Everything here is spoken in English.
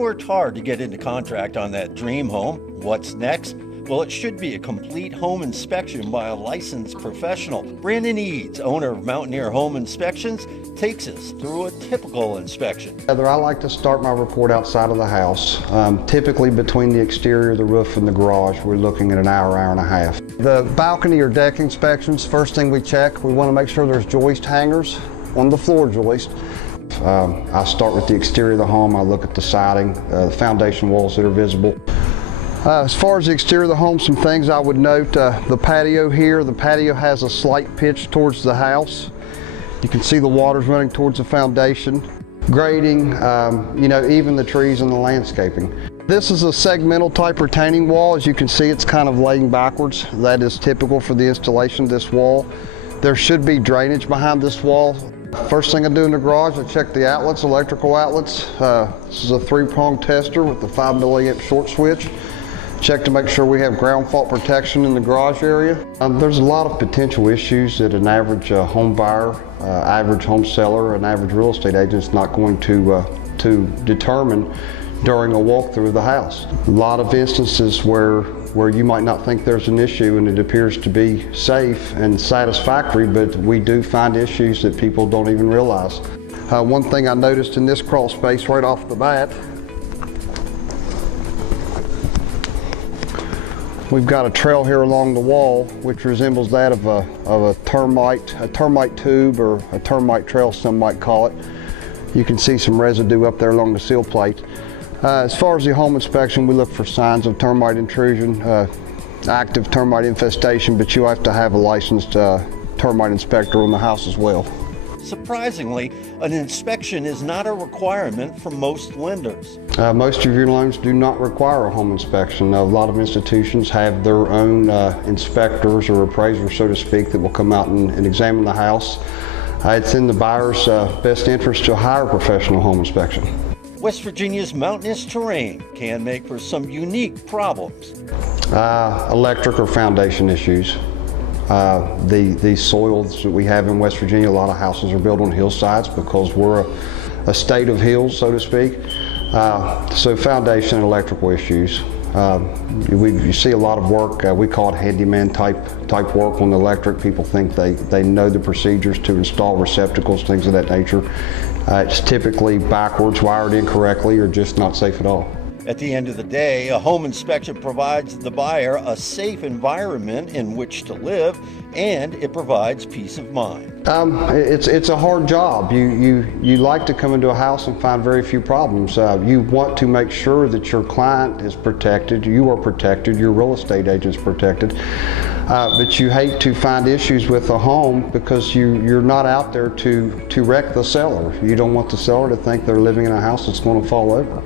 worked hard to get into contract on that dream home. What's next? Well, it should be a complete home inspection by a licensed professional. Brannon Eads, owner of Mountaineer Home Inspections, takes us through a typical inspection. Heather, I like to start my report outside of the house. Typically between the exterior, the roof, and the garage, we're looking at an hour, hour and a half. The balcony or deck inspections, first thing we check, we want to make sure there's joist hangers on the floor joist. I start with the exterior of the home. I look at the siding, the foundation walls that are visible. As far as the exterior of the home, some things I would note, the patio here, the patio has a slight pitch towards the house. You can see the water's running towards the foundation. Grading, even the trees and the landscaping. This is a segmental type retaining wall. As you can see, it's kind of laying backwards. That is typical for the installation of this wall. There should be drainage behind this wall. First thing I do in the garage, I check the outlets, electrical outlets. This is a 3-prong tester with the 5 milliamp short switch. Check to make sure we have ground fault protection in the garage area. There's a lot of potential issues that an average home buyer, average home seller, an average real estate agent is not going to determine during a walkthrough of the house. A lot of instances where you might not think there's an issue and it appears to be safe and satisfactory, but we do find issues that people don't even realize. One thing I noticed in this crawl space right off the bat, we've got a trail here along the wall which resembles that of a termite tube, or a termite trail some might call it. You can see some residue up there along the seal plate. As far as the home inspection, we look for signs of termite intrusion, active termite infestation, but you have to have a licensed termite inspector in the house as well. Surprisingly, an inspection is not a requirement for most lenders. Most of your loans do not require a home inspection. A lot of institutions have their own inspectors or appraisers, so to speak, that will come out and examine the house. It's in the buyer's best interest to hire a professional home inspection. West Virginia's mountainous terrain can make for some unique problems. Electric or foundation issues. The soils that we have in West Virginia, a lot of houses are built on hillsides because we're a state of hills, so to speak. So foundation and electrical issues. You see a lot of work, we call it handyman type work on the electric. People think they know the procedures to install receptacles, things of that nature. It's typically backwards, wired incorrectly, or just not safe at all. At the end of the day, a home inspection provides the buyer a safe environment in which to live, and it provides peace of mind. It's a hard job. You like to come into a house and find very few problems. You want to make sure that your client is protected, you are protected, your real estate agent's protected. But you hate to find issues with a home because you're not out there to wreck the seller. You don't want the seller to think they're living in a house that's going to fall over.